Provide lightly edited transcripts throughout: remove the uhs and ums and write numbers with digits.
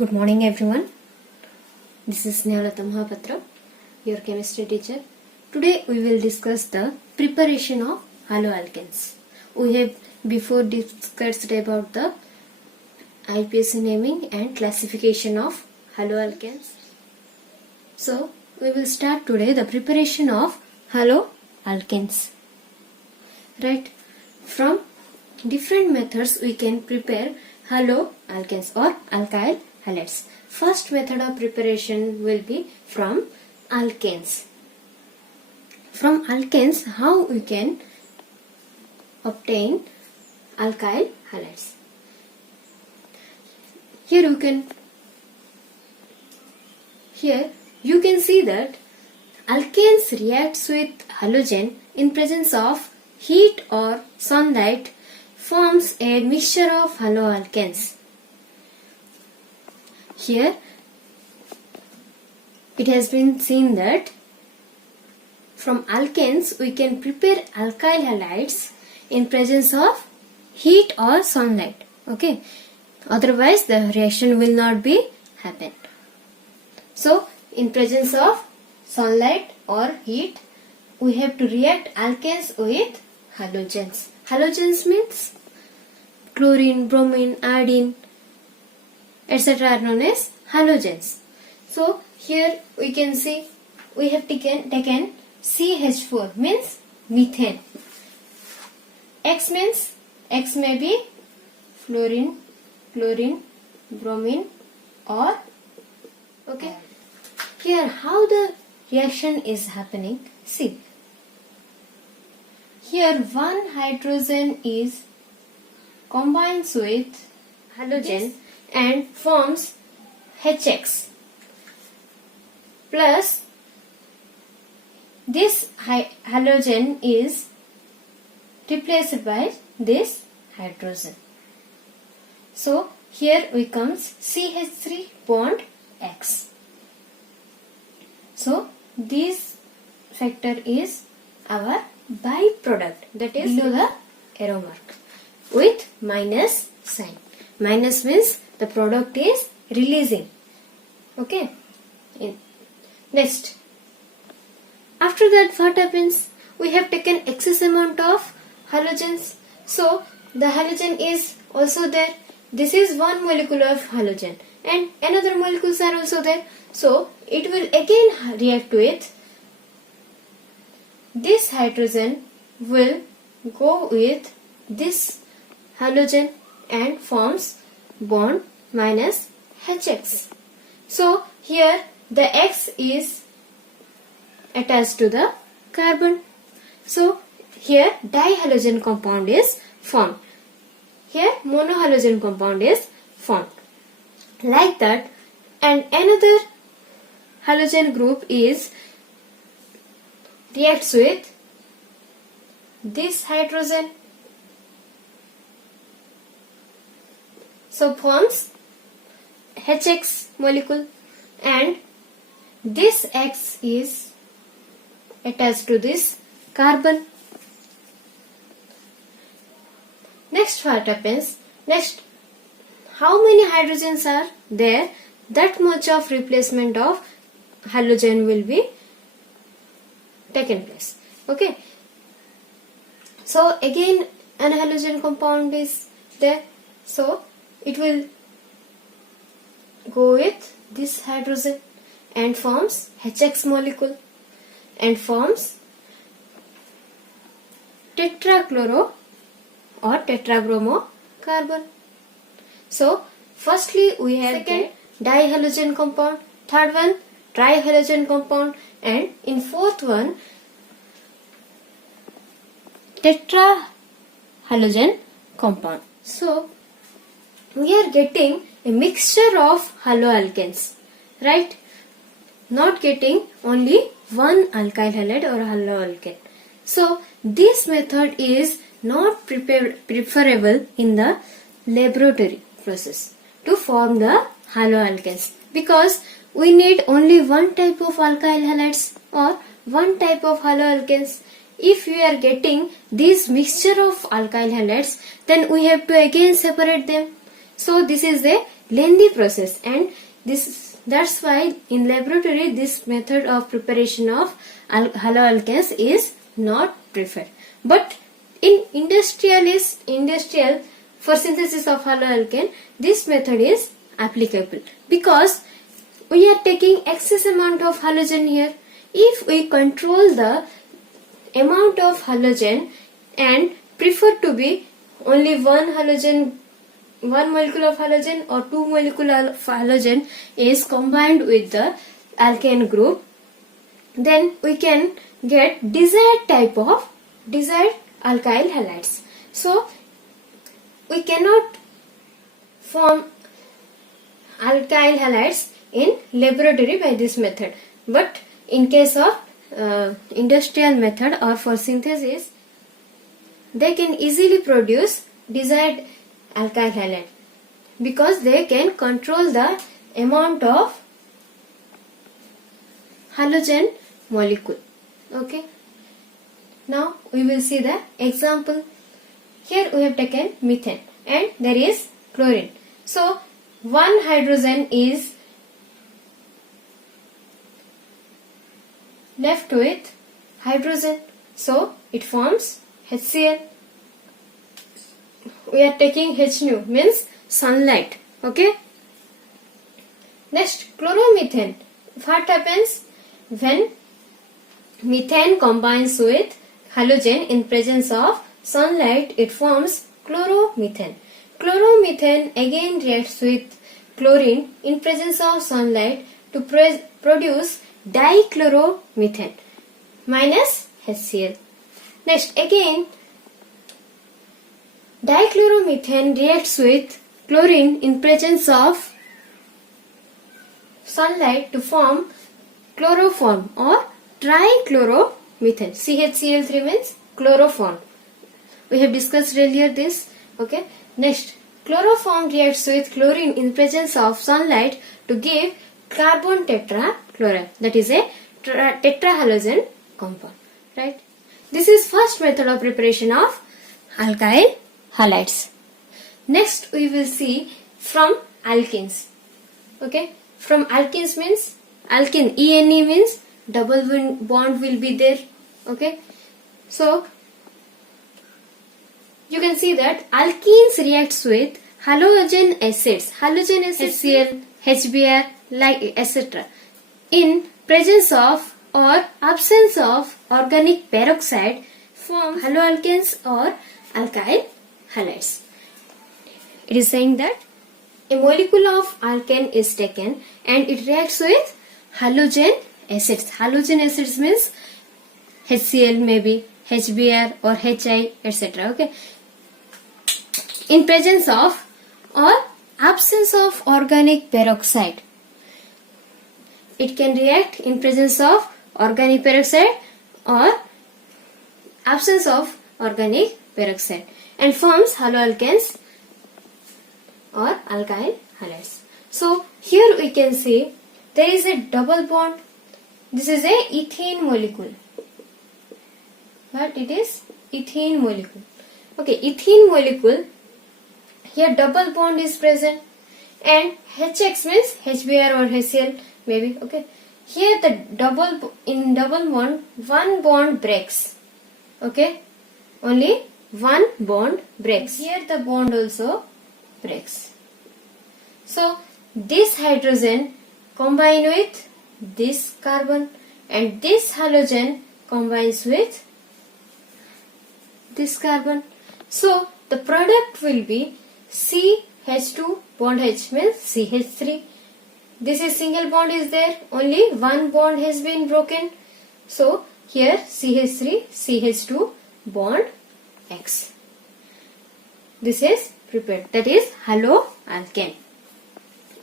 Good morning everyone. This is Snehalata Mahapatra, your chemistry teacher. Today we will discuss the preparation of HaloAlkanes. We have before discussed about the IUPAC naming and classification of HaloAlkanes. So we will start today the preparation of HaloAlkanes. Right? From different methods we can prepare HaloAlkanes or alkyl halides. First method of preparation will be from alkanes. From alkanes, how we can obtain alkyl halides? Here you can see that alkanes reacts with halogen in presence of heat or sunlight, forms a mixture of haloalkanes. Here it has been seen that from alkanes we can prepare alkyl halides in presence of heat or sunlight. Okay, otherwise the reaction will not be happen. So in presence of sunlight or heat we have to react alkanes with halogens. Halogens means chlorine, bromine, iodine, etc. are known as halogens. So here we can see we have taken CH4 means methane. X means X may be fluorine, chlorine, bromine or okay. Here how the reaction is happening. See. Here one hydrogen is combines with halogen and forms HX plus this halogen is replaced by this hydrogen. So here we comes CH3 bond X. So this factor is our byproduct, that is below the arrow mark with minus sign. Minus means the product is releasing. Okay. Next, after that what happens? We have taken excess amount of halogens. So the halogen is also there. This is one molecule of halogen and another molecules are also there. So it will again react with this hydrogen will go with this halogen and forms bond minus HX. So here the X is attached to the carbon. So here dihalogen compound is formed. Here monohalogen compound is formed. Like that, and another halogen group is reacts with this hydrogen. So forms HX molecule and this X is attached to this carbon. Next what happens? Next, how many hydrogens are there? That much of replacement of halogen will be taken place. Okay. So again an halogen compound is there. So it will go with this hydrogen and forms HX molecule and forms tetrachloro or tetrabromo carbon. So firstly we have second dihalogen compound, third one trihalogen compound and in fourth one tetrahalogen compound. So we are getting a mixture of haloalkanes, right? Not getting only one alkyl halide or haloalkane. So this method is not preferable in the laboratory process to form the haloalkanes because we need only one type of alkyl halides or one type of haloalkanes. If we are getting this mixture of alkyl halides, then we have to again separate them. So this is a lengthy process, and that's why in laboratory this method of preparation of haloalkanes is not preferred. But in industrial for synthesis of haloalkane, this method is applicable because we are taking excess amount of halogen here. If we control the amount of halogen and prefer to be only one molecule of halogen or two molecule of halogen is combined with the alkane group, then we can get desired alkyl halides. So we cannot form alkyl halides in laboratory by this method, but in case of industrial method or for synthesis, they can easily produce desired alkyl halide because they can control the amount of halogen molecule. Okay. Now we will see the example. Here we have taken methane and there is chlorine. So one hydrogen is left with hydrogen. So it forms HCl. We are taking H nu means sunlight. Okay. Next, chloromethane. What happens when methane combines with halogen in presence of sunlight? It forms chloromethane. Chloromethane again reacts with chlorine in presence of sunlight to produce dichloromethane minus HCl. Next, again dichloromethane reacts with chlorine in presence of sunlight to form chloroform or trichloromethane. CHCl3 means chloroform. We have discussed earlier this. Okay. Next, chloroform reacts with chlorine in presence of sunlight to give carbon tetrachloride. That is a tetrahalogen compound. Right. This is first method of preparation of alkyl halides. Next, we will see from alkenes. Okay. From alkenes means alkene. ENE means double bond will be there. Okay. So you can see that alkenes reacts with halogen acids. Halogen acids HCl, HBr, like etc. in presence of or absence of organic peroxide form haloalkanes or alkyl halides. It is saying that a molecule of alkane is taken and it reacts with halogen acids. Halogen acids means HCl, maybe HBr or HI, etc. Okay. In presence of or absence of organic peroxide. It can react in presence of organic peroxide or absence of organic peroxide and forms haloalkanes or alkyl halides. So here we can see there is a double bond. This is a ethene molecule. What it is? Ethene molecule. Okay, ethene molecule. Here double bond is present and HX means HBr or HCl maybe. Okay. Here the double bond, one bond breaks. Okay. Only one bond breaks. Here the bond also breaks. So this hydrogen combine with this carbon and this halogen combines with this carbon. So the product will be CH2 bond H means CH3. This is single bond is there, only one bond has been broken. So here CH3 CH2 bond X. This is prepared, that is haloalkane.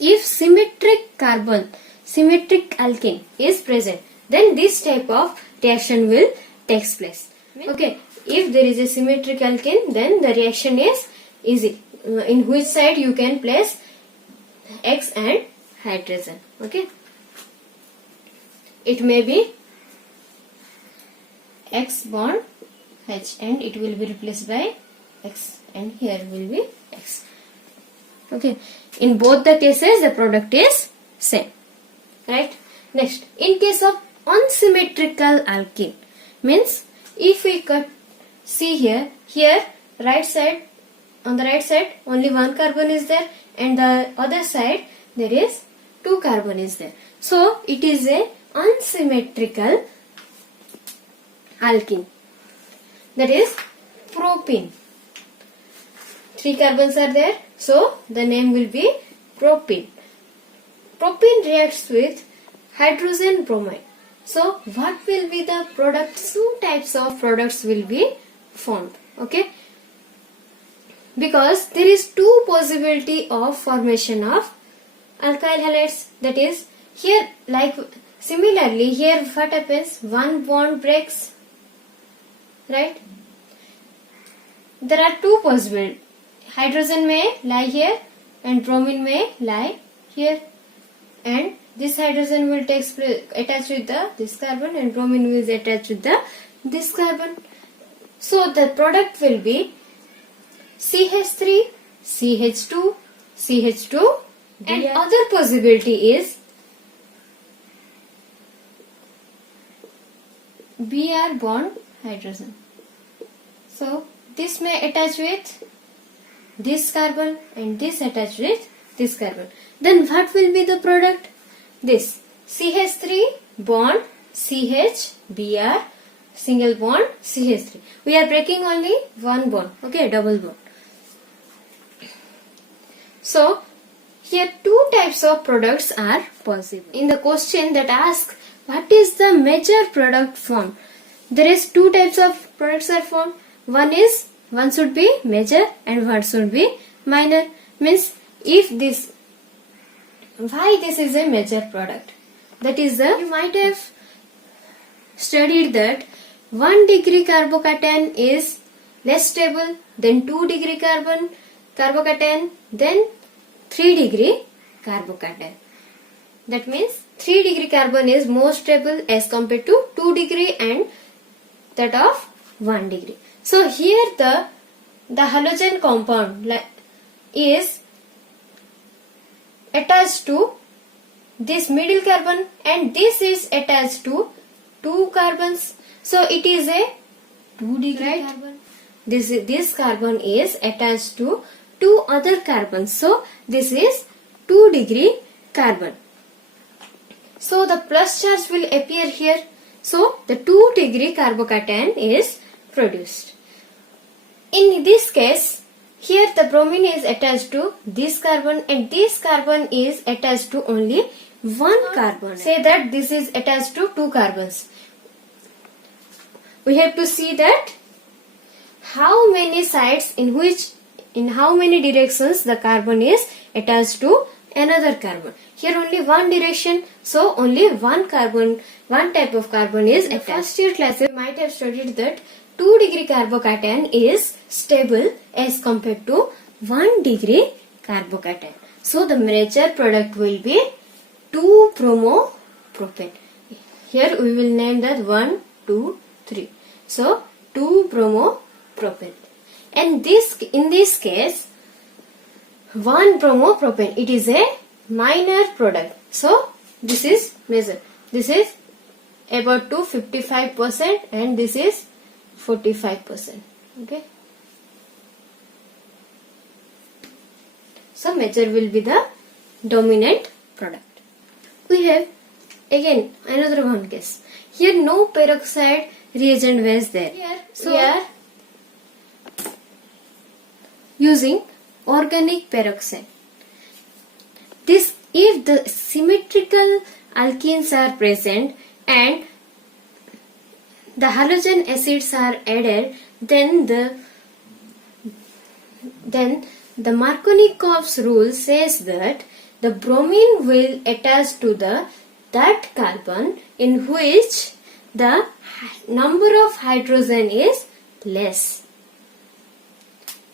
If symmetric alkene is present, then this type of reaction will take place. Okay, if there is a symmetric alkene, then the reaction is easy. In which side you can place X and hydrogen. Okay, it may be X bond H and it will be replaced by X and here will be X. Okay, in both the cases the product is same, right? Next, in case of unsymmetrical alkene, means if we see here right side, on the right side only one carbon is there, and the other side there is two carbon is there. So it is a unsymmetrical alkene. That is propene. Three carbons are there, so the name will be propene. Propene reacts with hydrogen bromide. So what will be the product? Two types of products will be formed. Okay, because there is two possibility of formation of alkyl halides. That is, here like similarly here what happens, one bond breaks, right? There are two possible. Hydrogen may lie here and bromine may lie here, and this hydrogen will attach with this carbon and bromine will attach with this carbon. So the product will be CH3, CH2, CH2, and other possibility is Br bond hydrogen. So this may attach with this carbon and this attach with this carbon. Then what will be the product? This CH3 bond CH Br single bond CH3. We are breaking only one bond. Okay, double bond. So here two types of products are possible. In the question that asks what is the major product formed, there is two types of products are formed. One should be major and one should be minor. Means if this, why this is a major product? That is you might have studied that 1 degree carbocation is less stable than 2 degree carbocation, then 3 degree carbocation. That means 3 degree carbon is more stable as compared to 2 degree and that of 1 degree. So here the halogen compound is attached to this middle carbon and this is attached to two carbons. So it is a 2 degree carbon. This carbon is attached to two other carbons. So this is 2 degree carbon. So the plus charge will appear here. So the 2 degree carbocation is produced. In this case, here the bromine is attached to this carbon and this carbon is attached to only one carbon. Say that this is attached to two carbons. We have to see that how many sides in how many directions the carbon is attached to another carbon. Here only one direction, so only one type of carbon is attached. First year class we might have studied that 2 degree carbocation is stable as compared to 1 degree carbocation. So the major product will be 2-bromopropane. Here we will name that 1, 2, 3. So 2-bromopropane. And in this case 1-bromopropane, it is a minor product. So this is major. This is about to 55% and this is 45%. Okay. So major will be the dominant product. We have again another one case. Here no peroxide reagent was there. Here, so we are using organic peroxide. This, if the symmetrical alkenes are present and the halogen acids are added, then the Markonikov's rule says that the bromine will attach to that carbon in which the number of hydrogen is less.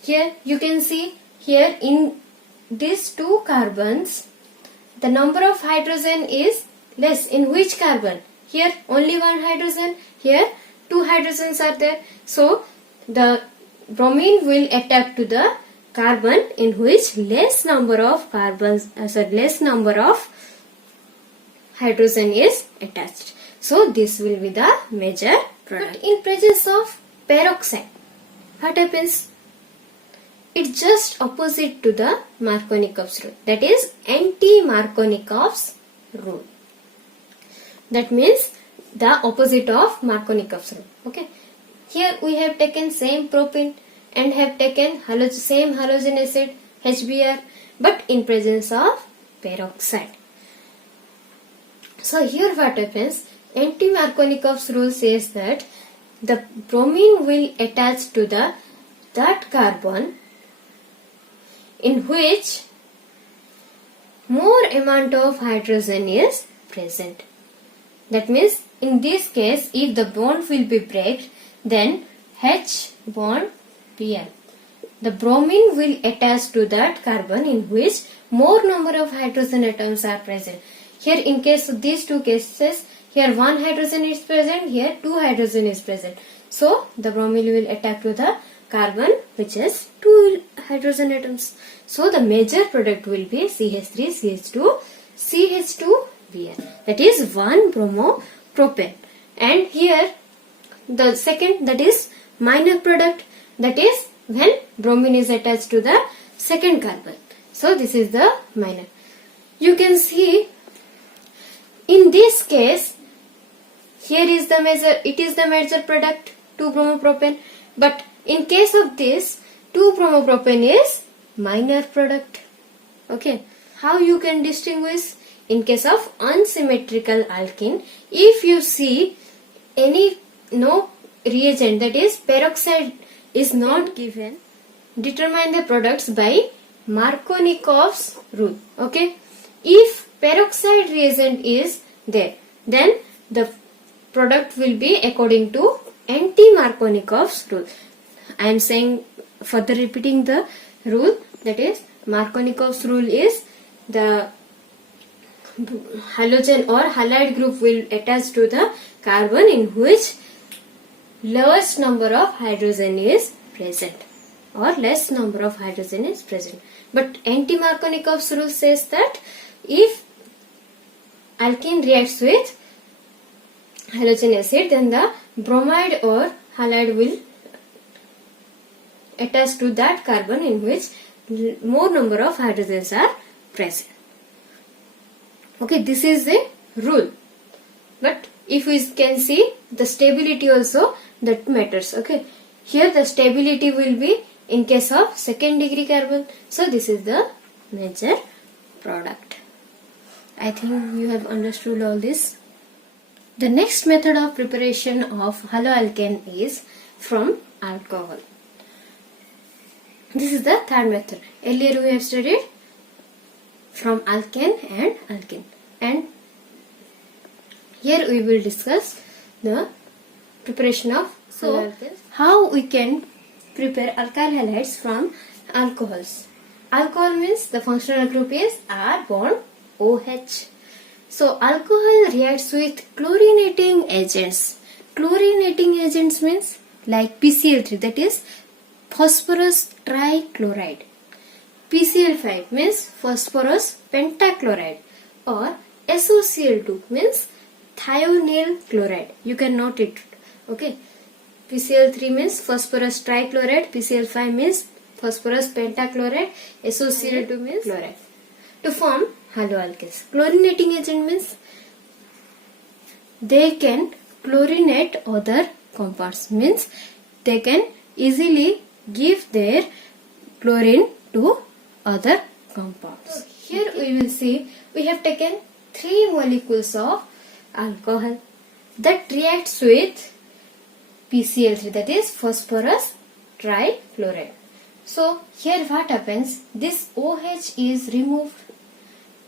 Here you can see here in these two carbons the number of hydrogen is less. In which carbon? Here only one hydrogen, here two hydrogens are there. So the bromine will attack to the carbon in which less number of hydrogen is attached. So this will be the major product. But in presence of peroxide, what happens? It's just opposite to the Markonikov's rule. That is Anti-Markonikov's rule. That means the opposite of Markonikov's rule. Okay. Here we have taken same propane and have taken same halogen acid HBr, but in presence of peroxide. So here what happens? Anti-Markonikov's rule says that the bromine will attach to that carbon in which more amount of hydrogen is present. That means in this case, if the bond will be break, then H bond Br. The bromine will attach to that carbon in which more number of hydrogen atoms are present. Here in case of these two cases, here one hydrogen is present, here two hydrogen is present. So the bromine will attach to the carbon which has two hydrogen atoms. So the major product will be CH3, CH2, CH2Br. That is 1-bromopropane. And here the second, that is minor product, that is when bromine is attached to the second carbon. So this is the minor. You can see in this case, here is the major, it is the major product 2-bromopropane, but in case of this 2-bromopropane is minor product. Okay, how you can distinguish? In case of unsymmetrical alkene, if you see no reagent, that is peroxide is not given, determine the products by Markonikov's rule. Okay, if peroxide reagent is there, then the product will be according to Anti-Markonikov's rule. I am saying, further repeating the rule, that is Markonikov's rule is the halogen or halide group will attach to the carbon in which lowest number of hydrogen is present or less number of hydrogen is present. But Anti-Markonikov's rule says that if alkene reacts with halogen acid, then the bromide or halide will attach to that carbon in which more number of hydrogens are present. Okay, this is the rule. But if we can see the stability also, that matters. Okay, here the stability will be in case of second degree carbon. So this is the major product. I think you have understood all this. The next method of preparation of haloalkane is from alcohol. This is the third method. Earlier we have studied from alkane and alkene, and here we will discuss the preparation of haloalkanes. How we can prepare alkyl halides from alcohols. Alcohol means the functional group is R bond OH. So alcohol reacts with chlorinating agents. Chlorinating agents means like PCl3, that is phosphorus trichloride. PCl5 means phosphorus pentachloride, or SOCl2 means thionyl chloride. You can note it. Okay. PCl3 means phosphorus trichloride, PCl5 means phosphorus pentachloride, SOCl2 means chloride. To form haloalkanes. Chlorinating agent means they can chlorinate other compounds, means they can easily give their chlorine to other compounds. So here we will see we have taken 3 molecules of alcohol that reacts with PCl3, that is phosphorus trichloride. So here what happens? This OH is removed.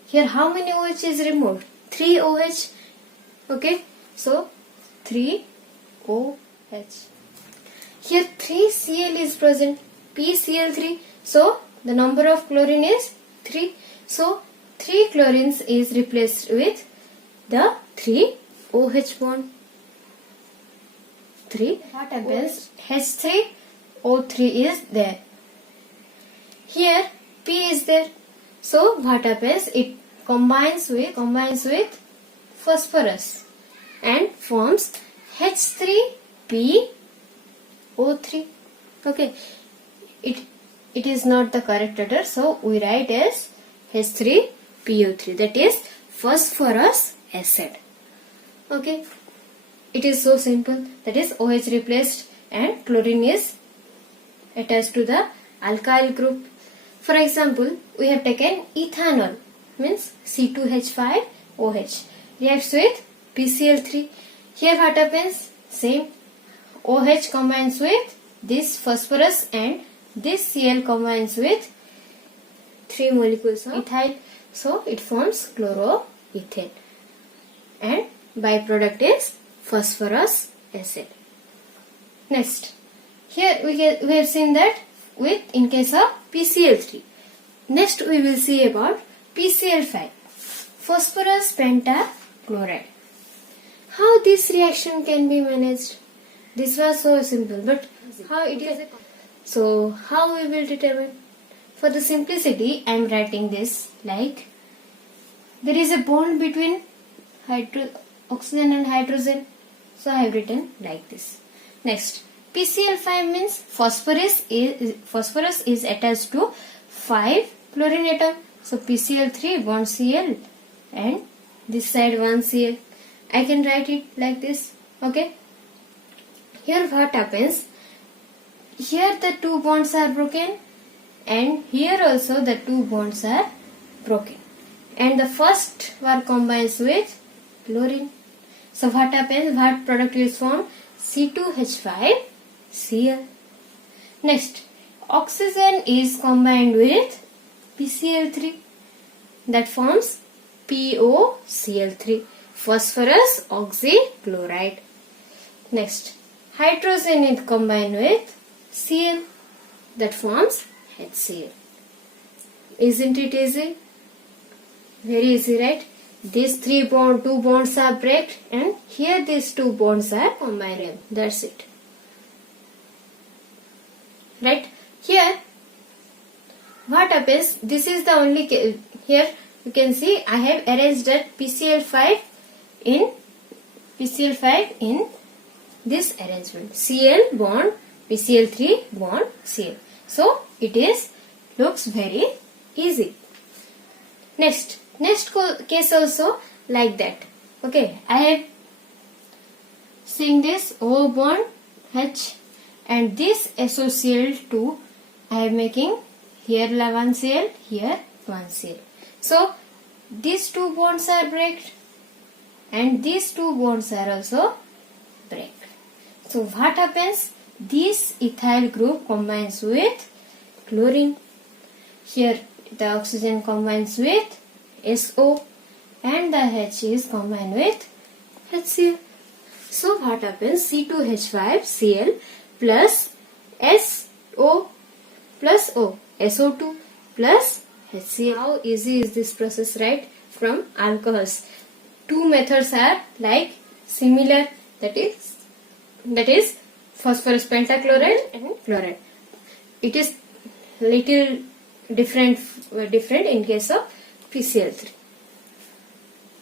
Here how many OH is removed? 3 OH. Okay. So 3 OH. Here 3 Cl is present. PCl3. So the number of chlorine is 3. So 3 chlorines is replaced with the 3 OH bond. 3. What happens? H3O3 is there. Here P is there. So what happens? It combines with phosphorus and forms H3PO3. Okay. It is not the correct order, so we write as H3PO3, that is phosphorus acid. Okay. It is so simple, that is OH replaced and chlorine is attached to the alkyl group. For example, we have taken ethanol, means C2H5OH reacts with PCl3. Here what happens? Same, OH combines with this phosphorus and this Cl combines with 3 molecules of ethyl, so it forms chloroethane and byproduct is phosphorus acid. Next, here we have seen that with in case of PCl3. Next we will see about PCl5, phosphorus pentachloride. How this reaction can be managed? This was so simple, but how it is? So how we will determine? For the simplicity, I am writing this like there is a bond between oxygen and hydrogen. So I have written like this. Next, PCl5 means phosphorus is attached to 5 chlorine atom. So PCl3 bond Cl and this side 1 Cl. I can write it like this. Okay. Here what happens? Here the 2 bonds are broken and here also the 2 bonds are broken. And the first one combines with chlorine. So what happens? What product is formed? C2H5Cl. Next, oxygen is combined with PCl3, that forms POCl3, phosphorus oxychloride. Next, hydrogen is combined with Cl, that forms HCl. Isn't it easy? Very easy, right? These 2 bonds are break and here these 2 bonds are combined. That's it. Right? Here, what happens? This is the only case. Here you can see I have arranged that PCl5 in this arrangement. Cl bond PCl3 bond Cl. So it looks very easy. Next case also like that. Okay, I have seen this O bond H and this SOCl2 I am making here 1 Cl, here 1 Cl. So these 2 bonds are break and these 2 bonds are also break. So what happens? This ethyl group combines with chlorine. Here the oxygen combines with SO and the H is combined with HCl. So what happens? C2H5Cl plus SO plus O, SO2 plus HCl. How easy is this process, right? From alcohols. 2 methods are like similar, that is phosphorus pentachloride and chloride. It is little different in case of PCl3.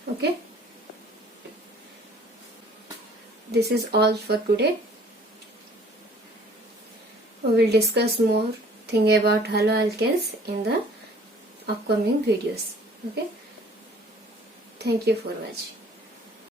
Okay. This is all for today. We will discuss more thing about haloalkanes in the upcoming videos. Okay. Thank you for watching.